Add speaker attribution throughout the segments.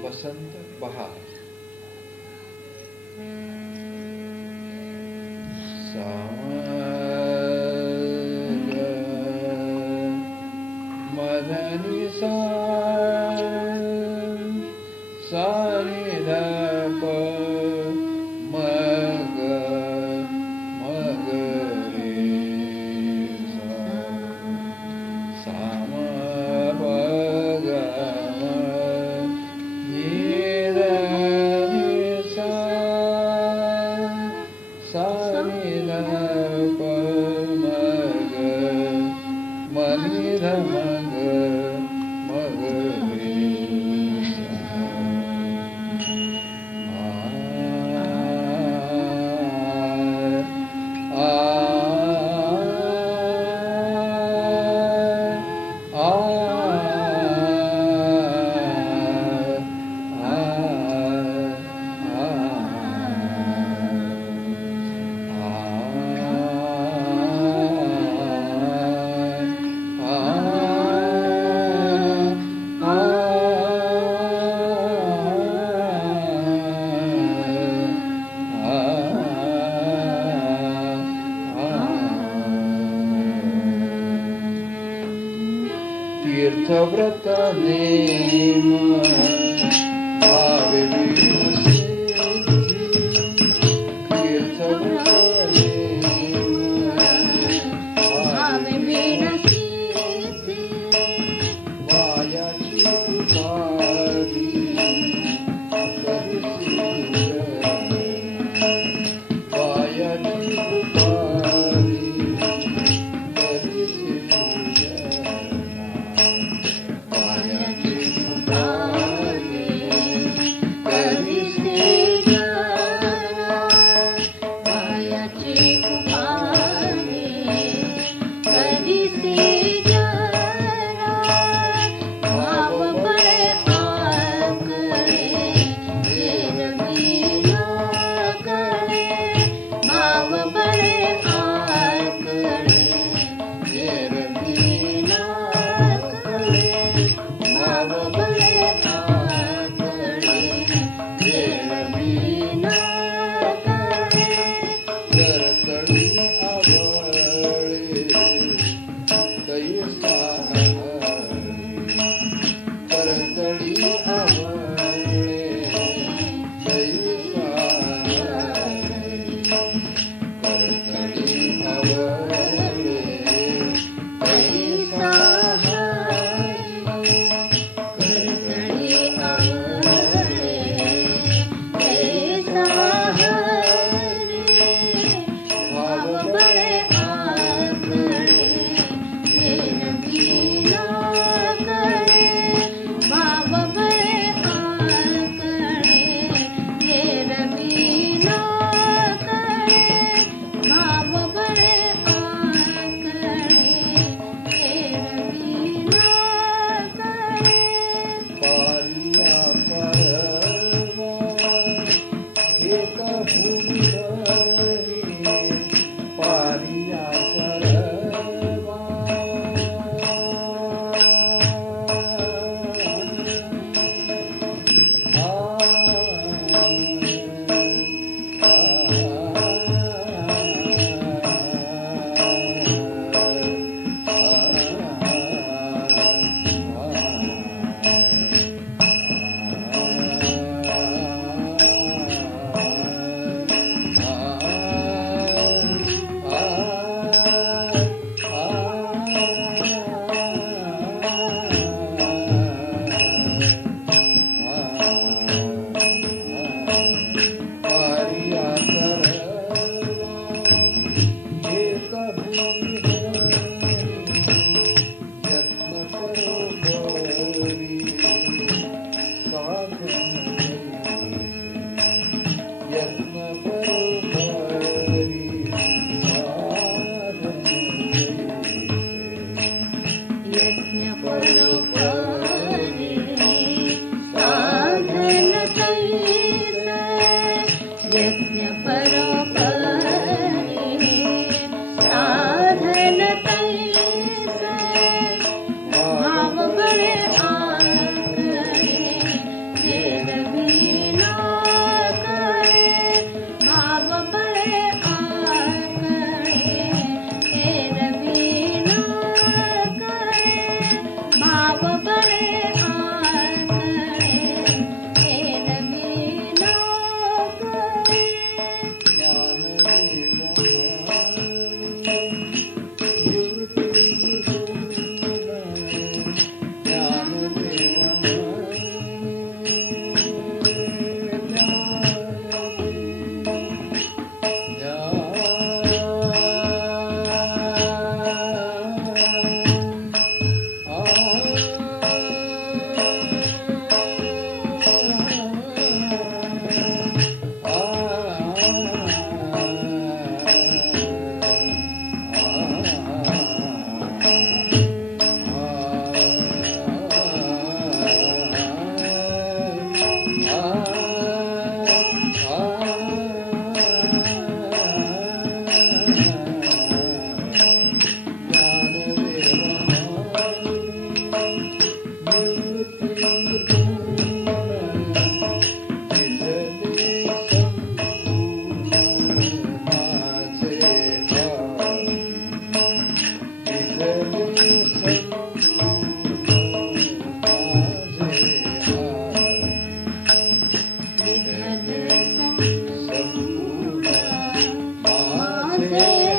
Speaker 1: वसंत बहार। मदनी सा तीर्थव्रत नेम
Speaker 2: Ave.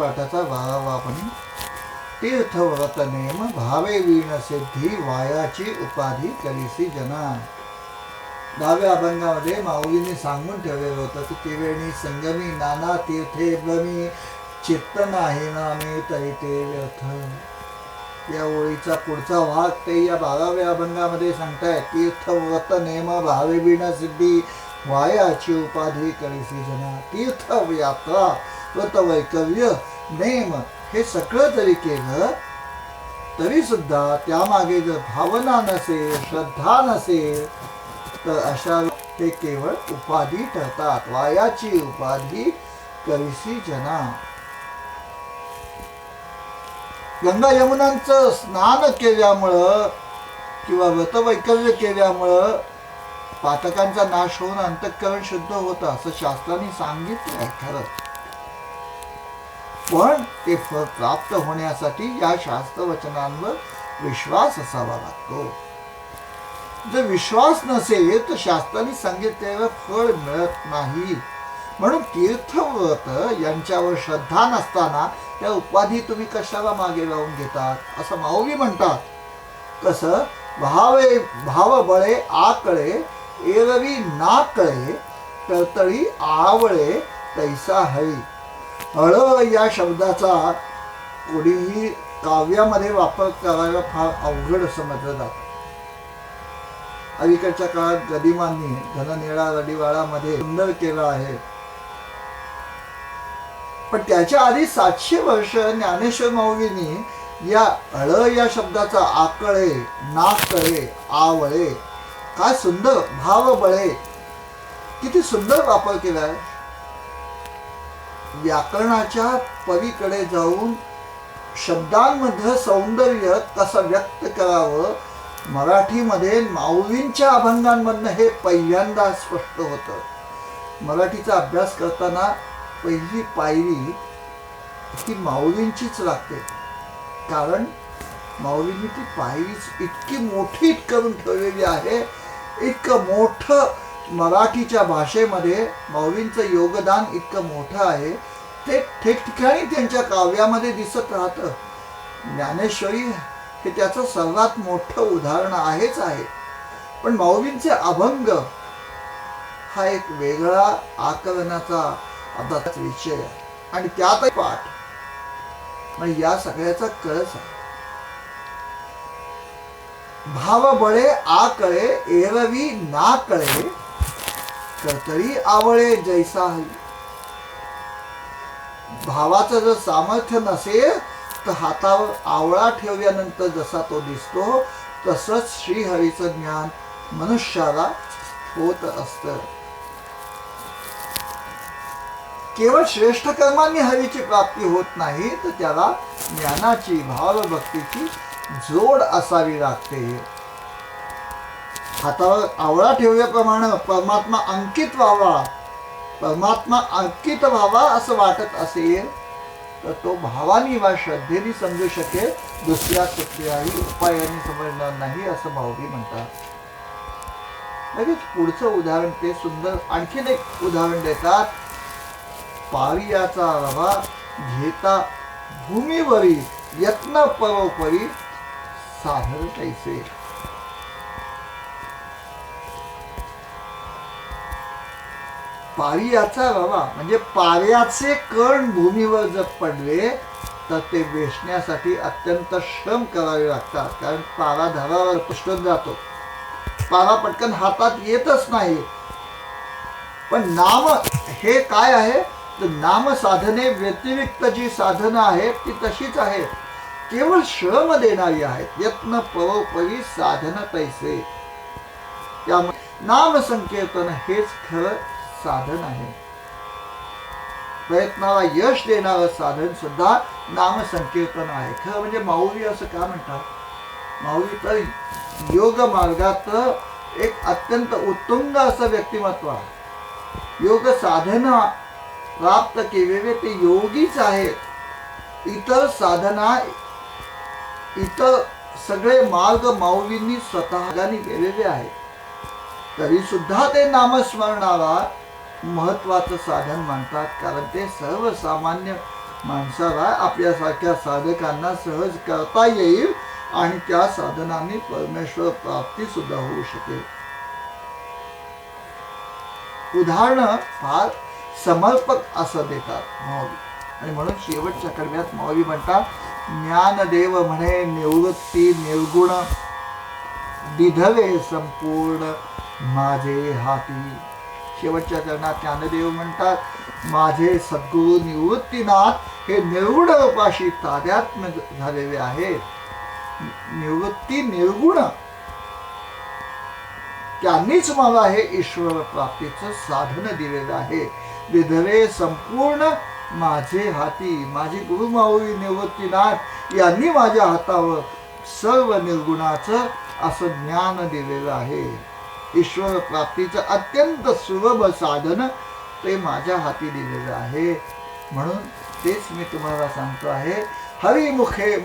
Speaker 2: बारावा आपण. तीर्थ व्रत नेम भावे वीण सिद्धी वायाची उपाधी करीसी जना. दहाव्या अभंगामध्ये माऊलीने सांगून ठेवलेलं होतं की त्रिवेणी संगमी नाना तीर्थे भ्रमी चित्त नाही नामे तरी ते व्यर्थ. या ओळीचा पुढचा भाग ते या बाराव्या अभंगामध्ये सांगताय तीर्थ व्रत नेम भावे वीण सिद्धी वायाची उपाधी करीसी जना. तीर्थ यात्रा व्रत वैकल्य नेम हे सगळं जरी केलं तरी सुद्धा त्यामागे जर भावना नसेल श्रद्धा नसेल तर अशा ते केवळ उपाधी ठरतात. वायाची उपाधी कविशी जना. गंगा यमुनांचं स्नान केल्यामुळं किंवा व्रतवैकल्य केल्यामुळं पातकांचा नाश होऊन अंतःकरण शुद्ध होतं असं शास्त्राने सांगितलं आहे खरं. पण ते फळ प्राप्त होण्यासाठी या शास्त्रवचनांवर विश्वास असावा लागतो. जर विश्वास नसेल तर शास्त्राने सांगितलेलं फळ मिळत नाही. म्हणून तीर्थव्रत यांच्यावर श्रद्धा नसताना त्या उपाधी तुम्ही कशाला मागे लावून घेतात? असं माऊली म्हणतात. कसं? भावे भावबळे आकळे एरवी नाकळे तळतळी आवळे तैसा हळी हळ या शब्दाचा कोणीही काव्यामध्ये वापर करायला फार अवघड समजलं जातं. अलीकडच्या काळात गदिमांनी घननिळा रडिवाळामध्ये सुंदर केलं आहे. पण त्याच्या आधी सातशे वर्ष ज्ञानेश्वर माऊलींनी या अळ या शब्दाचा आकळे नाकळे आवळे काय सुंदर भाव बळे किती सुंदर वापर केला आहे व्याकरणाच्या पलीकडे जाऊन शब्दांमध्ये सौंदर्य कसं व्यक्त करावं मराठीमध्ये माऊलींच्या अभंगांमधनं हे पहिल्यांदा स्पष्ट होतं. मराठीचा अभ्यास करताना पहिली पायरी ही माऊलींचीच लागते. कारण माऊलींनी ती पायरीच इतकी मोठी करून ठेवलेली आहे इतकं मोठं मराठीच्या भाषेमध्ये भाऊंचं योगदान इतकं मोठं आहे ते ठिकठिकाणी त्यांच्या काव्यामध्ये दिसत राहतं. ज्ञानेश्वरी हे त्याचं सर्वात मोठं उदाहरण आहेच आहे. पण माऊवींचे अभंग हा एक वेगळा आकलनाचा आताच विषय आहे. आणि त्यातही पाठ. या सगळ्याचा कळस आहे. भाव बळे आकळे एरवी ना कळे तरी आवळे जैसा हरी भावाचं जर सामर्थ्य नसेल तर हातावर आवळा ठेवल्यानंतर जसा तो दिसतो तसंच श्रीहरीचं ज्ञान मनुष्याला होत असतं. केवळ श्रेष्ठ कर्मांनी हरीची प्राप्ती होत नाही तर त्याला ज्ञानाची भावभक्तीची जोड असावी लागते. हातावर आवळा ठेवल्याप्रमाणे परमात्मा अंकित व्हावा. परमात्मा अंकित व्हावा असं वाटत असेल तर तो भावानी वा श्रद्धेने समजू शकेल. दुसऱ्या कुठल्याही उपायाने समजणार नाही असं भाऊबी म्हणतात. लगेच पुढचं उदाहरण ते सुंदर आणखीन एक उदाहरण देतात. पारियाचा रवा घेता भूमीवरी यत्न परोपरी साधर तैसे पारियाचा रवा म्हणजे पाऱ्याचे कण भूमीवर जर पडले तर ते वेचण्यासाठी अत्यंत श्रम करावे लागतात. कारण पारा धरावर पुष्टून जातो. पारा पटकन हातात येतच नाही. पण नाम हे काय आहे? तर नाम साधने व्यतिरिक्त जी साधनं आहेत ती तशीच आहेत. केवळ श्रम देणारी आहेत. यत्न परोपरी साधन पैसे. त्यामुळे नाम संकेतन हेच खरं साधन आहे. प्रयत्नाला यश देणारं साधन सुद्धा नामसंकीर्तन आहे. खरं म्हणजे माऊली असं का म्हणतात? माऊली तर योग मार्गात एक अत्यंत उत्तुंग असं व्यक्तिमत्व आहे. योग साधना प्राप्त केलेले ते योगीच आहेत. इतर साधना इतर सगळे मार्ग माऊलींनी स्वतःने केलेले आहेत. तरी सुद्धा ते नामस्मरणाला महत्वाचं साधन मानतात कारण ते सर्वसामान्य माणसाला आपल्यासारख्या साधकांना सहज करता येईल आणि त्या साधनांनी परमेश्वर प्राप्ती सुद्धा होऊ शकेल. उदाहरणं फार समर्पक असं देतात मावी आणि म्हणून शेवटच्या कडव्यात मावी म्हणतात ज्ञानदेव म्हणे निवृत्ती निर्गुण दिधवे संपूर्ण माझे हाती. शेवटच्या चरणात ज्ञानदेव म्हणतात माझे सद्गुरू निवृत्तीनाथ हे निर्गुण उपाशी ताद्यात्म झालेले आहेत. निवृत्ती निर्गुण. त्यांनीच मला हे ईश्वर प्राप्तीचं साधन दिलेलं आहे. विधवे संपूर्ण माझे हाती माझी गुरुमाऊली निवृत्तीनाथ यांनी माझ्या हातावर सर्व निर्गुणाचं असं ज्ञान दिलेलं आहे. ईश्वर प्राप्तीचं अत्यंत सुलभ साधन ते माझ्या हाती दिलेलं आहे. म्हणून तेच मी तुम्हाला सांगतो आहे. हरिमुखे